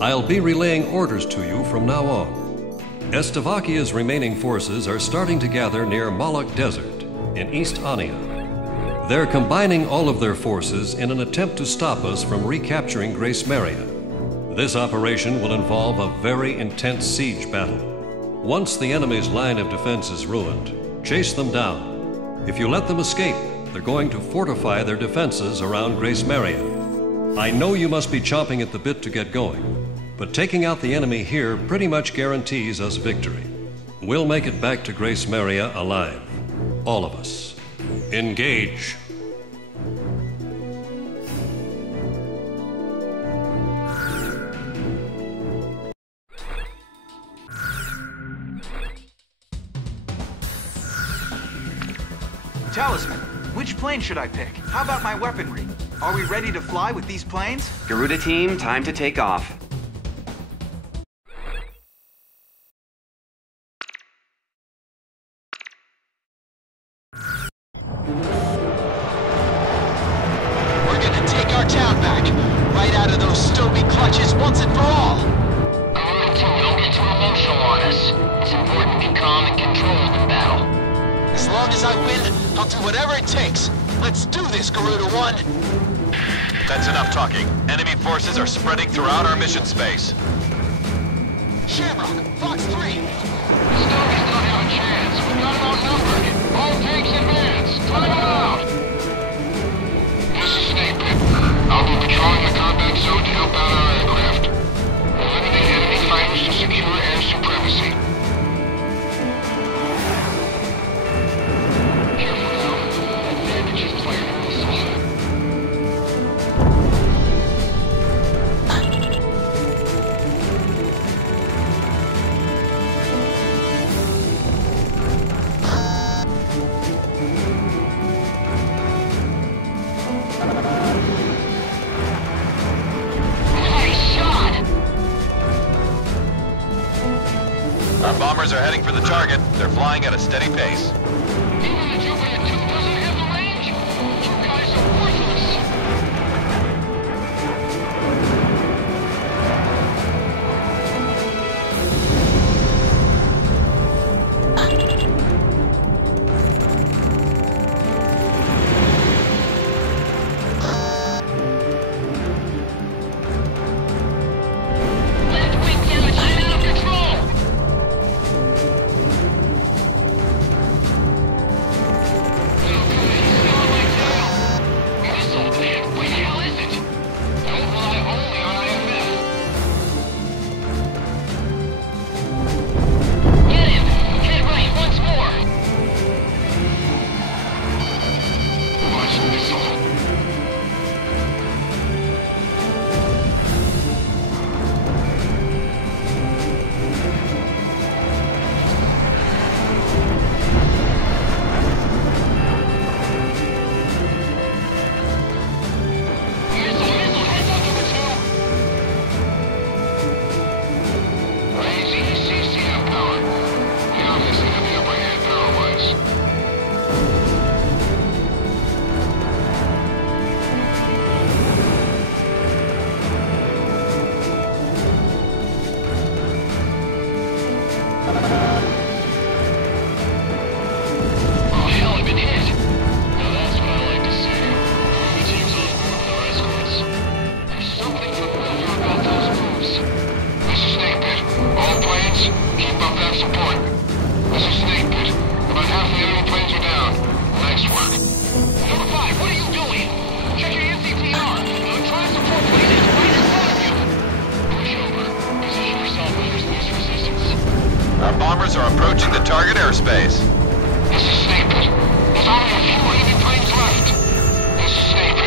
I'll be relaying orders to you from now on. Estevakia's remaining forces are starting to gather near Moloch Desert in East Ania. They're combining all of their forces in an attempt to stop us from recapturing Grace Maria. This operation will involve a very intense siege battle. Once the enemy's line of defense is ruined, chase them down. If you let them escape, they're going to fortify their defenses around Grace Maria. I know you must be chomping at the bit to get going, but taking out the enemy here pretty much guarantees us victory. We'll make it back to Grace Maria alive. All of us. Engage. Talisman, which plane should I pick? How about my weaponry? Are we ready to fly with these planes? Garuda team, time to take off. We're gonna take our town back, right out of those Stoby clutches once and for all. Garuda team, don't get too emotional on us. It's important to be calm and controlled in battle. As long as I win, I'll do whatever it takes. Let's do this, Garuda 1. That's enough talking. Enemy forces are spreading throughout our mission space. Shamrock, Fox 3. Stogies don't have a chance. We've got them outnumbered. All tanks advance. Drive them out. This is Snake Pit. I'll be patrolling the combat zone to help out our aircraft. Eliminate enemy fighters to secure air supremacy. Careful now. Advantage is firing missiles. Our bombers are heading for the target. They're flying at a steady pace. Even the Jupiter 2 doesn't have the range. You guys are worthless. Left wing damage is out of control. Bombers are approaching the target airspace. This is Snake. There's only a few enemy planes left. This is Snake.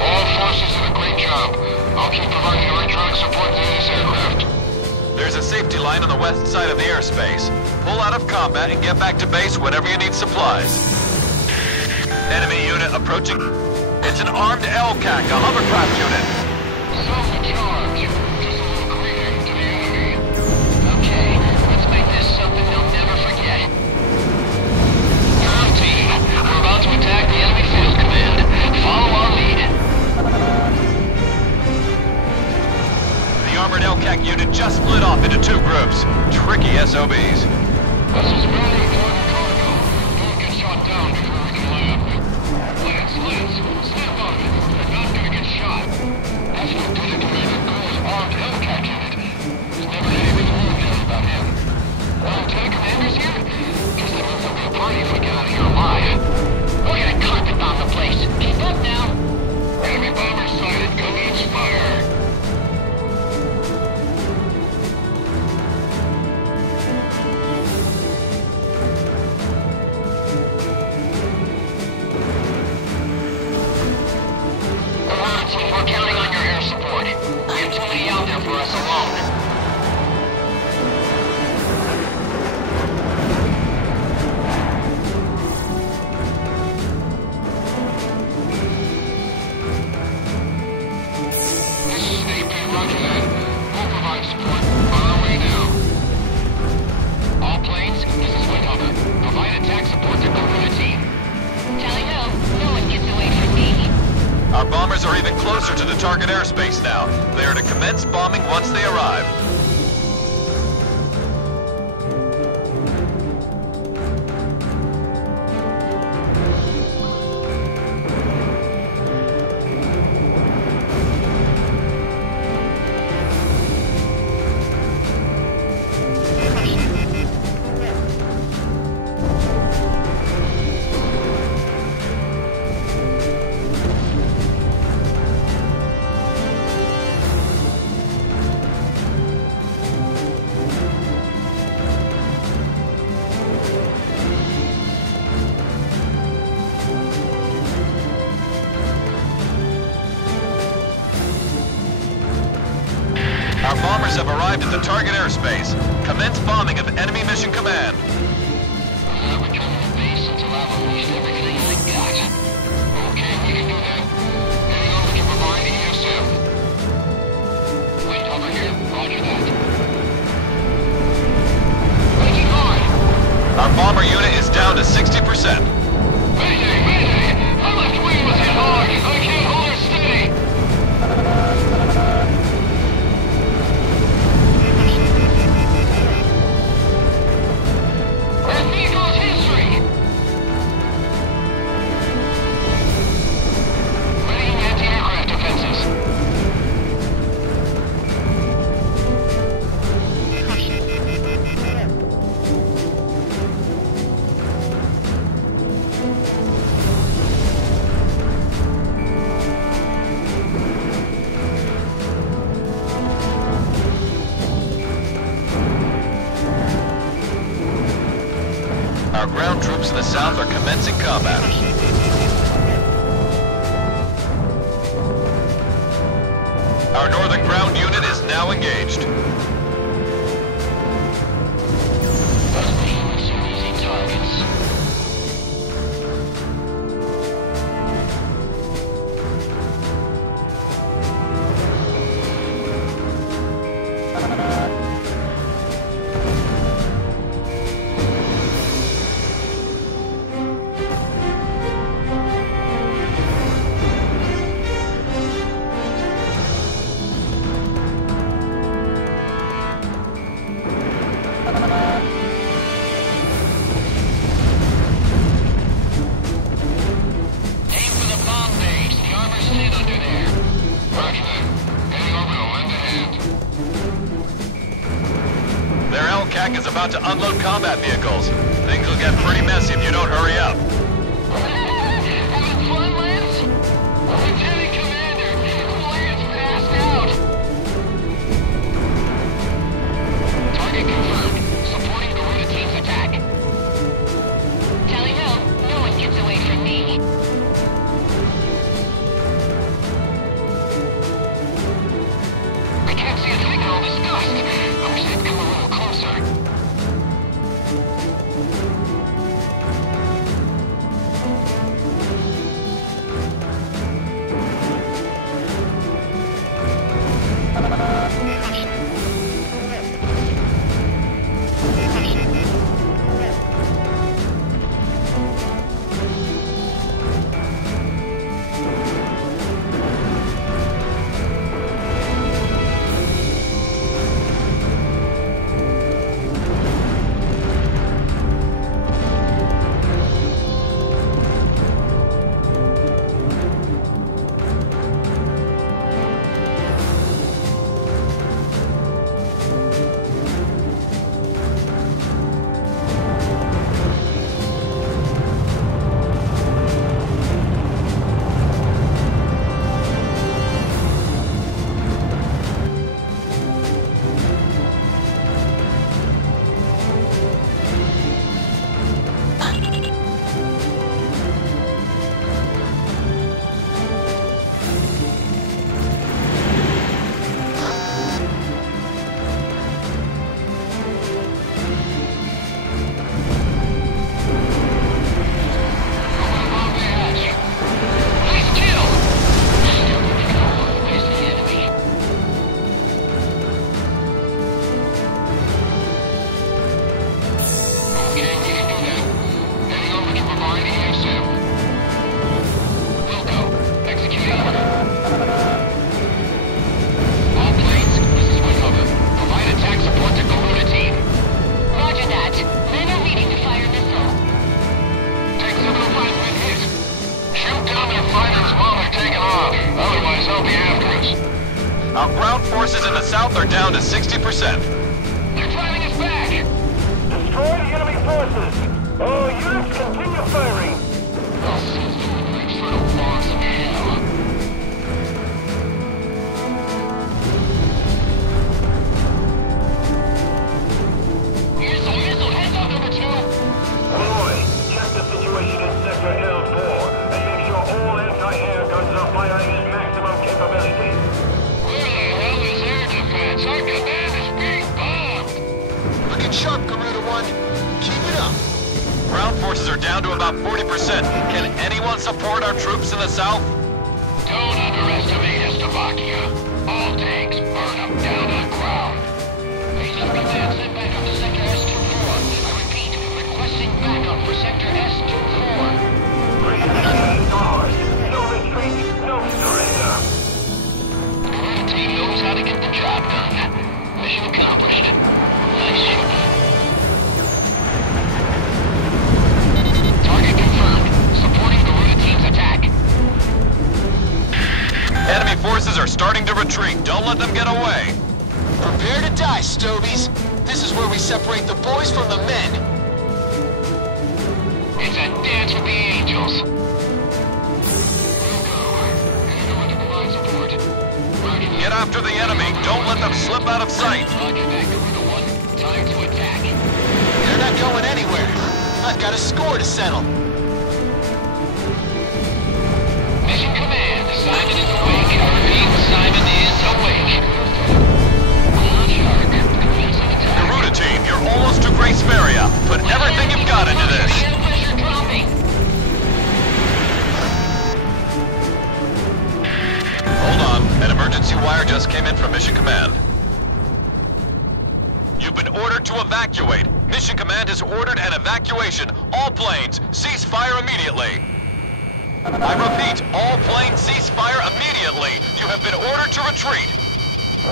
All forces did a great job. I'll keep providing electronic support to this aircraft. There's a safety line on the west side of the airspace. Pull out of combat and get back to base whenever you need supplies. Enemy unit approaching. It's an armed LCAC, a hovercraft unit. Self-charge. Just a little greeting to the enemy. Okay, let's make this something they'll never forget. Ground team, we're about to attack the enemy field command. Follow our lead. The armored LCAC unit just split off into two groups. Tricky SOBs. This is very important cargo. Don't get shot down before we can land. Lance, snap on it. You're not gonna get shot. That's what Lieutenant Commander Gore's armed LCAC unit. There's never anything ordinary about him. Lieutenant Commander's here? Guess that means there'll be a party if we get out of here alive. We're gonna carpet bomb the place. Keep up now. Enemy bomber sighted. Commence fire. We're counting on your air support. We have too many out there for us alone. This is AP, roger that. We'll provide support. On our way now. All planes, this is Windhopper. Provide attack support to Corona team. Tally ho, no one gets away from me. Our bombers are even closer to the target airspace now. They are to commence bombing once they arrive. Our bombers have arrived at the target airspace. Commence bombing of enemy mission command. We're returning to base until I've unleashed everything I got. Okay, we can do that. Heading over to provide ESM. Wait over here. Roger that. Making hard. Our bomber unit is down to 60%. Mayday, mayday! My left wing was hit hard. I can't hold her steady. That vehicle's history. Readying anti-aircraft defenses. Our ground troops in the south are commencing combat. Our northern ground unit is now engaged. Those beams are easy targets. Aim for the bomb base. The armor's thin under there. Roger that. Heading over to lend a hand. Their LCAC is about to unload combat vehicles. Things will get pretty messy if you don't hurry up. Having fun, Lance? Lieutenant Commander, Lance passed out. Target confirmed. Supporting Corona team's attack. Tally ho, no one gets away from me. I can't see a thing in all this dust. I wish they'd come a little closer. the south are down to 60%. They're driving us back! Destroy the enemy forces! All units continue firing! Infernal bombs of hell. Missile, heads up, number 2! Roy, check the situation in Sector L4 and make sure all anti-air guns are firing at maximum capability. Where the hell is air defense? Our command is being bombed! Looking sharp, Garuda 1. Keep it up. Ground forces are down to about 40%. Can anyone support our troops in the south? Don't underestimate Slovakia. All tanks burn up down to the ground. Basic command sent back up to Sector S24. I repeat, requesting backup for Sector S24. Great is ours. No retreat, no surrender. The team knows how to get the job done. Mission accomplished. Nice shooting. Target confirmed. Supporting the Garuda team's attack. Enemy forces are starting to retreat. Don't let them get away. Prepare to die, Stobies. This is where we separate the boys from the men. It's a dance with the angels. We'll go. Anyone to provide support. Roger that. Get after the enemy. Don't let them slip out of sight. Roger that, Garuda 1. Time to attack. They're not going anywhere. I've got a score to settle. Mission command, Simon is awake. I repeat, Simon is awake. Shark, commencing attack. Garuda team, you're almost to Grace Maria. Put everything you've got into this. Air pressure dropping. Hold on. An emergency wire just came in from Mission Command. You've been ordered to evacuate. Mission Command has ordered an evacuation. All planes, cease fire immediately. I repeat, all planes cease fire immediately. You have been ordered to retreat.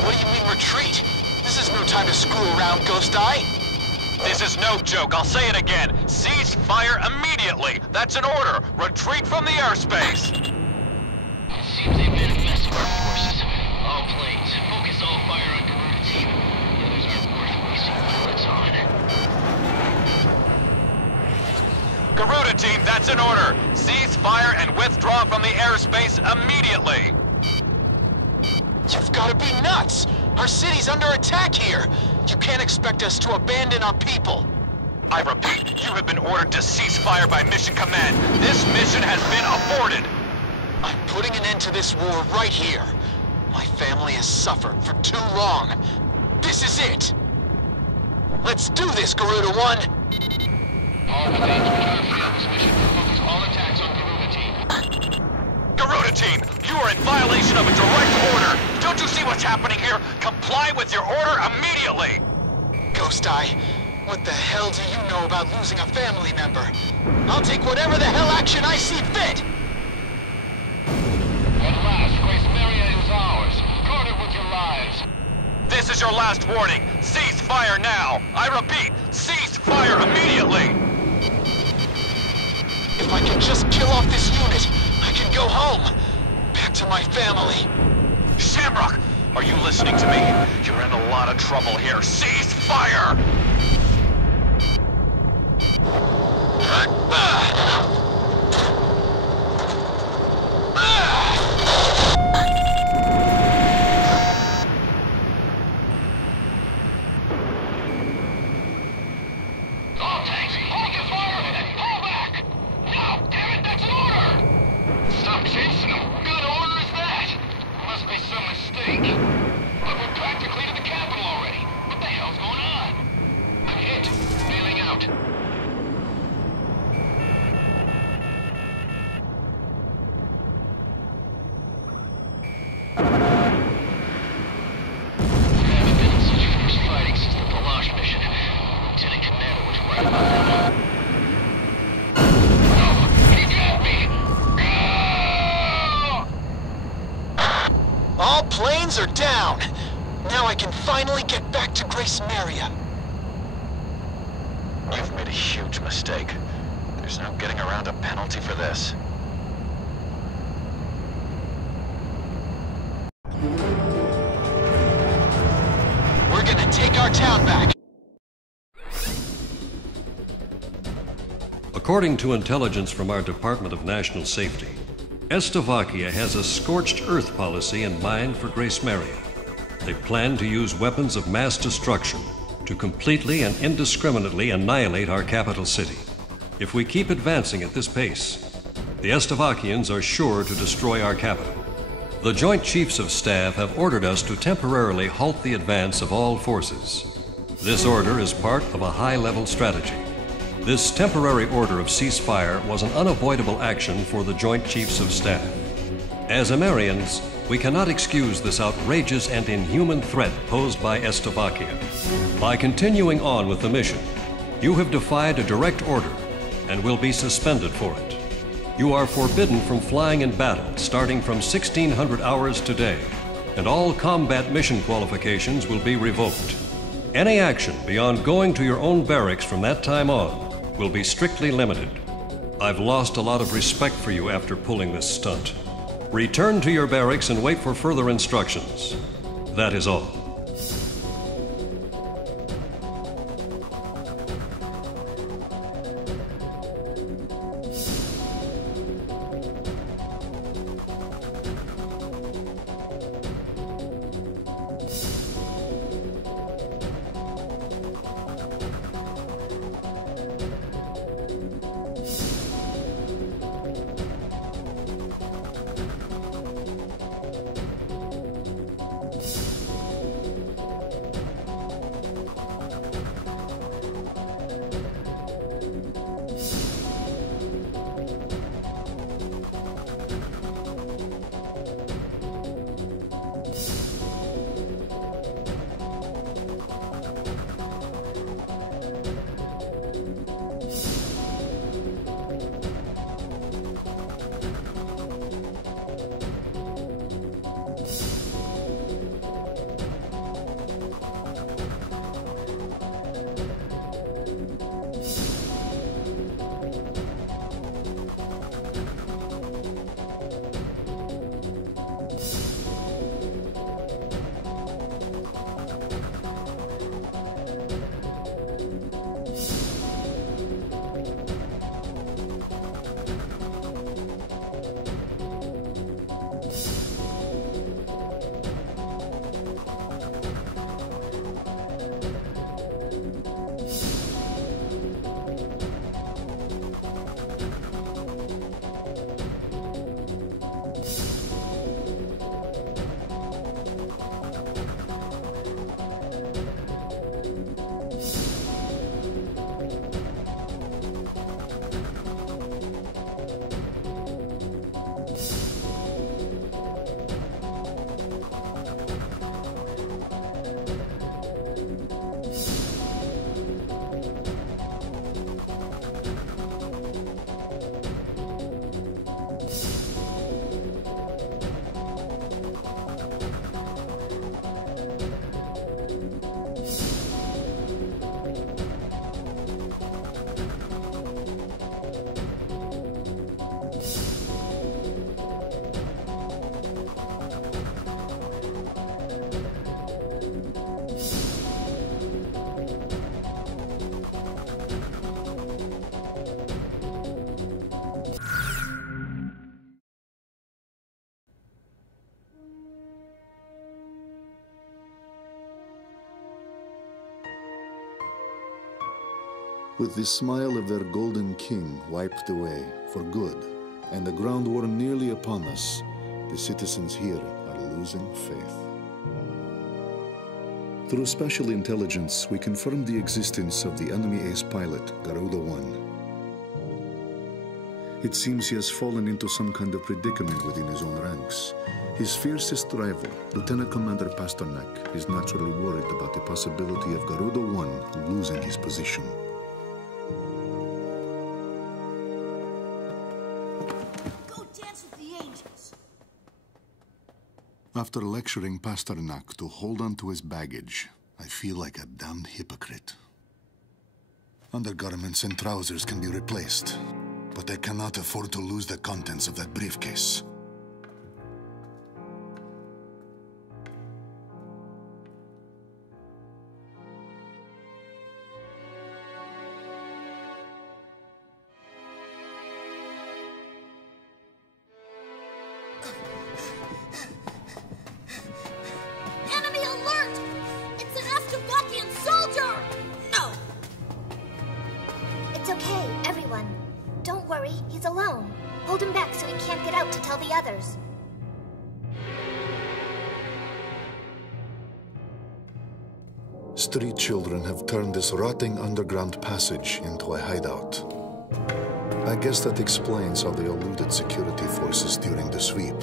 What do you mean retreat? This is no time to screw around, Ghost Eye. This is no joke. I'll say it again. Cease fire immediately. That's an order. Retreat from the airspace. It seems they've made a mess of our forces. All planes, focus all fire on Garuda team. The others aren't worth wasting bullets on. Garuda team, that's an order. Cease fire and withdraw from the airspace immediately. You've got to be nuts! Our city's under attack here! You can't expect us to abandon our people! I repeat, you have been ordered to cease fire by Mission Command. This mission has been aborted. I'm putting an end to this war right here. My family has suffered for too long. This is it! Let's do this, Garuda 1! All planes return free on this mission. Focus all attacks on Garuda team. Garuda team, you are in violation of a direct order. Don't you see what's happening here? Comply with your order immediately. Ghost Eye, what the hell do you know about losing a family member? I'll take whatever the hell action I see fit! At last, Grace Maria is ours. Guard it with your lives. This is your last warning. Cease fire now. I repeat, cease fire immediately. If I can just kill off this unit, I can go home. Back to my family. Shamrock, are you listening to me? You're in a lot of trouble here. Cease fire! All tanks, hold your fire and pull back! No, damn it, that's an order! Stop chasing them. What kind of order is that? Must be some mistake. But we're practically to the capital already. What the hell's going on? I'm hit. Bailing out. We haven't been in such fierce fighting since the Moloch mission. Lieutenant Commander was right about that. No, he got me! No! All planes are down. Now I can finally get back to Grace Maria. You've made a huge mistake. There's no getting around a penalty for this. We're gonna take our town back. According to intelligence from our Department of National Safety, Slovakia has a scorched earth policy in mind for Grace Maria. They plan to use weapons of mass destruction to completely and indiscriminately annihilate our capital city. If we keep advancing at this pace, the Slovakians are sure to destroy our capital. The Joint Chiefs of Staff have ordered us to temporarily halt the advance of all forces. This order is part of a high-level strategy. This temporary order of ceasefire was an unavoidable action for the Joint Chiefs of Staff. As Americans, we cannot excuse this outrageous and inhuman threat posed by Slovakia. By continuing on with the mission, you have defied a direct order and will be suspended for it. You are forbidden from flying in battle starting from 1600 hours today, and all combat mission qualifications will be revoked. Any action beyond going to your own barracks from that time on will be strictly limited. I've lost a lot of respect for you after pulling this stunt. Return to your barracks and wait for further instructions. That is all. With the smile of their golden king wiped away for good, and the ground war nearly upon us, the citizens here are losing faith. Through special intelligence, we confirmed the existence of the enemy ace pilot, Garuda-1. It seems he has fallen into some kind of predicament within his own ranks. His fiercest rival, Lieutenant Commander Pasternak, is naturally worried about the possibility of Garuda-1 losing his position. After lecturing Pasternak to hold on to his baggage, I feel like a damned hypocrite. Undergarments and trousers can be replaced, but I cannot afford to lose the contents of that briefcase. others. Street children have turned this rotting underground passage into a hideout. I guess that explains how they eluded security forces during the sweep.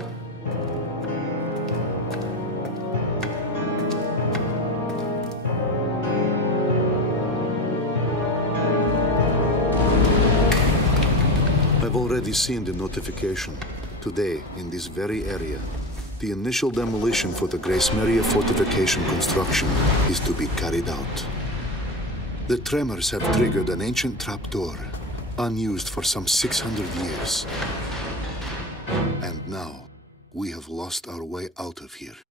I've already seen the notification. Today, in this very area, the initial demolition for the Grace Maria fortification construction is to be carried out. The tremors have triggered an ancient trapdoor, unused for some 600 years. And now, we have lost our way out of here.